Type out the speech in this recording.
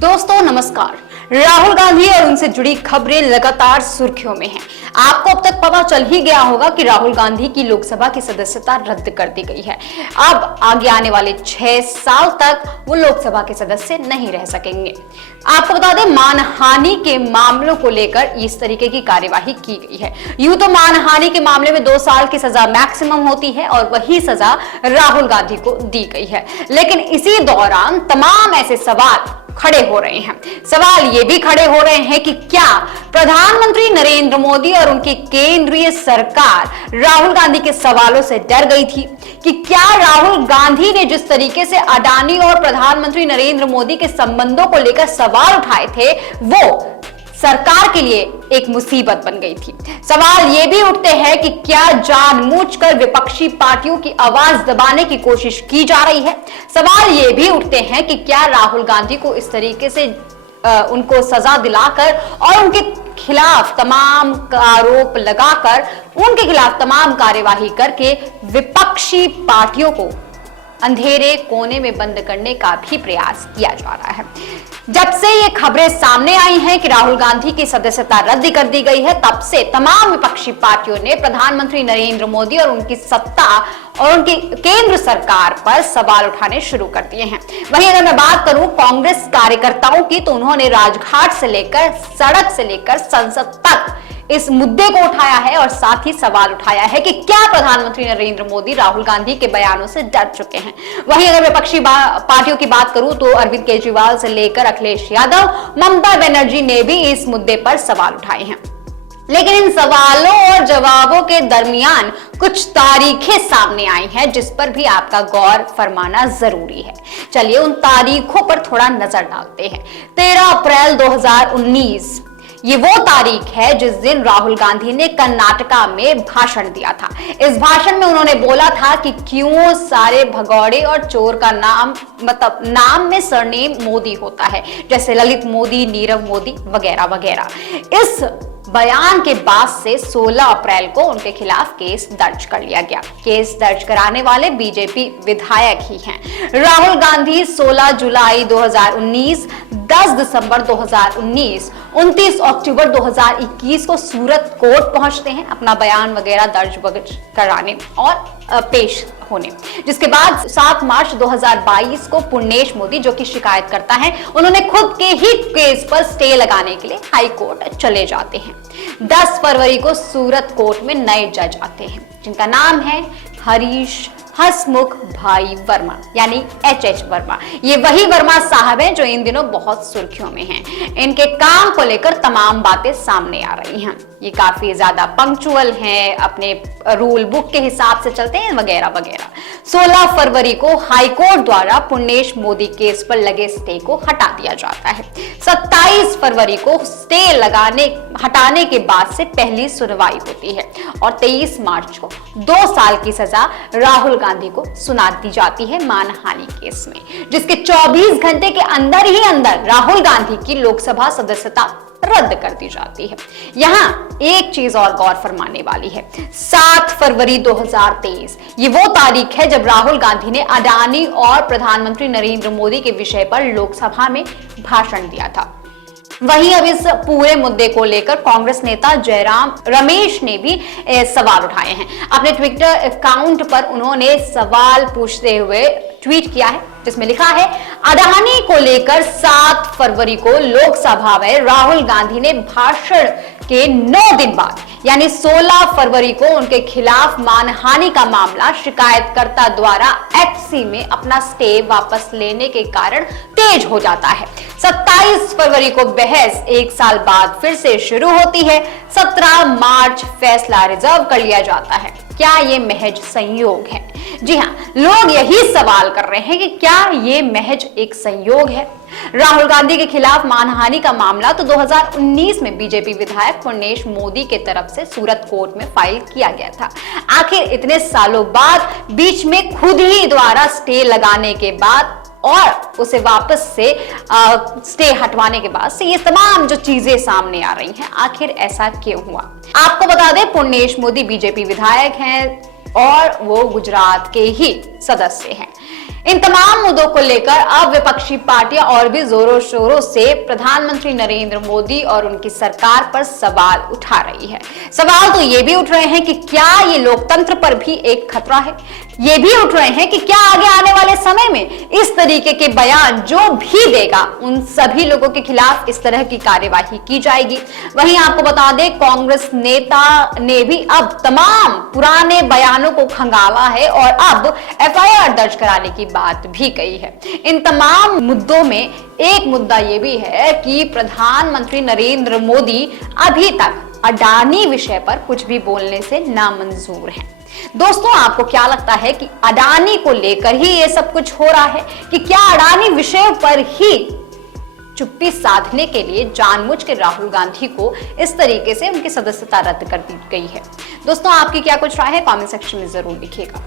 दोस्तों नमस्कार। राहुल गांधी और उनसे जुड़ी खबरें लगातार सुर्खियों में हैं। आपको अब तक पता चल ही गया होगा कि राहुल गांधी की लोकसभा की सदस्यता रद्द कर दी गई है। अब आगे आने वाले 6 साल तक वो लोकसभा के सदस्य नहीं रह सकेंगे। आपको बता दें, मानहानि के मामलों को लेकर इस तरीके की कार्यवाही की गई है। यूं तो मानहानि के मामले में 2 साल की सजा मैक्सिमम होती है और वही सजा राहुल गांधी को दी गई है। लेकिन इसी दौरान तमाम ऐसे सवाल खड़े हो रहे हैं। सवाल ये भी खड़े हो रहे हैं कि क्या प्रधानमंत्री नरेंद्र मोदी और उनकी केंद्रीय सरकार राहुल गांधी के सवालों से डर गई थी? कि क्या राहुल गांधी ने जिस तरीके से अडानी और प्रधानमंत्री नरेंद्र मोदी के संबंधों को लेकर सवाल उठाए थे, वो सरकार के लिए एक मुसीबत बन गई थी। सवाल ये भी उठते हैं कि क्या जानबूझकर विपक्षी पार्टियों की आवाज दबाने की कोशिश की जा रही है। सवाल ये भी उठते हैं कि क्या राहुल गांधी को इस तरीके से उनको सजा दिलाकर और उनके खिलाफ तमाम आरोप लगाकर उनके खिलाफ तमाम कार्यवाही करके विपक्षी पार्टियों को अंधेरे कोने में बंद करने का भी प्रयास किया जा रहा है। जब से ये खबरें सामने आई हैं कि राहुल गांधी की सदस्यता रद्द कर दी गई है, तब से तमाम विपक्षी पार्टियों ने प्रधानमंत्री नरेंद्र मोदी और उनकी सत्ता और उनकी केंद्र सरकार पर सवाल उठाने शुरू कर दिए हैं। वहीं अगर मैं बात करूं कांग्रेस कार्यकर्ताओं की, तो उन्होंने राजघाट से लेकर सड़क से लेकर संसद तक इस मुद्दे को उठाया है और साथ ही सवाल उठाया है कि क्या प्रधानमंत्री नरेंद्र मोदी राहुल गांधी के बयानों से डर चुके हैं। वहीं अगर विपक्षी पार्टियों की बात करूं तो अरविंद केजरीवाल से लेकर अखिलेश यादव, ममता बनर्जी ने भी इस मुद्दे पर सवाल उठाए हैं। लेकिन इन सवालों और जवाबों के दरमियान कुछ तारीखें सामने आई हैं जिस पर भी आपका गौर फरमाना जरूरी है। चलिए उन तारीखों पर थोड़ा नजर डालते हैं। 13 अप्रैल 2019 ये वो तारीख है जिस दिन राहुल गांधी ने कर्नाटका में भाषण दिया था। इस भाषण में उन्होंने बोला था कि क्यों सारे भगौड़े और चोर का नाम नाम में सरनेम मोदी होता है, जैसे ललित मोदी, नीरव मोदी वगैरह वगैरह। इस बयान के बाद से 16 अप्रैल को उनके खिलाफ केस दर्ज कर लिया गया। केस दर्ज कराने वाले बीजेपी विधायक ही हैं। राहुल गांधी 16 जुलाई 2019, 10 दिसंबर 2019, 29 अक्टूबर 2021 को सूरत कोर्ट पहुंचते हैं अपना बयान वगैरह दर्ज कराने और पेश होने। जिसके बाद 7 मार्च 2022 को पुर्णेश मोदी, जो कि शिकायत करता है, उन्होंने खुद के ही केस पर स्टे लगाने के लिए हाई कोर्ट चले जाते हैं। 10 फरवरी को सूरत कोर्ट में नए जज आते हैं जिनका नाम है हरीश हसमुख भाई वर्मा, यानी HH वर्मा। ये वही वर्मा साहब हैं जो इन दिनों बहुत सुर्खियों में हैं। इनके काम को लेकर तमाम बातें सामने आ रही हैं। ये काफी ज्यादा पंक्चुअल हैं, अपने रूल बुक के हिसाब से चलते हैं वगैरह वगैरह। 16 फरवरी को हाईकोर्ट द्वारा पुर्णेश मोदी केस पर लगे स्टे को हटा दिया जाता है। 27 फरवरी को स्टे हटाने के बाद से पहली सुनवाई होती है और 23 मार्च को 2 साल की सजा राहुल गांधी को सुना दी जाती है मानहानि केस में, जिसके 24 घंटे के अंदर ही अंदर राहुल गांधी की लोकसभा सदस्यता रद्द कर दी जाती है। यहां एक चीज और गौर फरमाने वाली है। 7 फरवरी 2023 ये वो तारीख है जब राहुल गांधी ने अडानी और प्रधानमंत्री नरेंद्र मोदी के विषय पर लोकसभा में भाषण दिया था। वहीं अब इस पूरे मुद्दे को लेकर कांग्रेस नेता जयराम रमेश ने भी सवाल उठाए हैं। अपने ट्विटर अकाउंट पर उन्होंने सवाल पूछते हुए ट्वीट किया है जिसमें लिखा है, अडानी को लेकर 7 फरवरी को लोकसभा में राहुल गांधी ने भाषण के 9 दिन बाद यानी 16 फरवरी को उनके खिलाफ मानहानि का मामला शिकायतकर्ता द्वारा एफसी में अपना स्टे वापस लेने के कारण तेज हो जाता है। 27 फरवरी को बहस 1 साल बाद फिर से शुरू होती है। 17 मार्च फैसला रिजर्व कर लिया जाता है। क्या ये महज संयोग है? जी हाँ, लोग यही सवाल कर रहे हैं कि क्या ये महज एक संयोग है। राहुल गांधी के खिलाफ मानहानि का मामला तो 2019 में बीजेपी विधायक पुर्णेश मोदी के तरफ से सूरत कोर्ट में फाइल किया गया था। आखिर इतने सालों बाद बीच में खुद ही द्वारा स्टे लगाने के बाद और उसे वापस से स्टे हटवाने के बाद से ये तमाम जो चीजें सामने आ रही हैं, आखिर ऐसा क्यों हुआ? आपको बता दें, पुर्णेश मोदी बीजेपी विधायक हैं और वो गुजरात के ही सदस्य हैं। इन तमाम मुद्दों को लेकर अब विपक्षी पार्टियां और भी जोरों शोरों से प्रधानमंत्री नरेंद्र मोदी और उनकी सरकार पर सवाल उठा रही है। सवाल तो ये भी उठ रहे हैं कि क्या ये लोकतंत्र पर भी एक खतरा है। ये भी उठ रहे हैं कि क्या आगे आने वाले समय में इस तरीके के बयान जो भी देगा उन सभी लोगों के खिलाफ इस तरह की कार्यवाही की जाएगी। वहीं आपको बता दें, कांग्रेस नेता ने भी अब तमाम पुराने बयानों को खंगाला है और अब एफआईआर दर्ज कराने की बात भी कही है। इन तमाम मुद्दों में एक मुद्दा यह भी है कि प्रधानमंत्री नरेंद्र मोदी अभी तक अडानी विषय पर कुछ भी बोलने से नामंजूर हैं। दोस्तों, आपको क्या लगता है कि अडानी को लेकर ही ये सब कुछ हो रहा है कि क्या अडानी विषय पर ही चुप्पी साधने के लिए जानबूझ के राहुल गांधी को इस तरीके से उनकी सदस्यता रद्द कर दी गई है? दोस्तों, आपकी क्या कुछ राय है? कमेंट सेक्शन में जरूर लिखिएगा।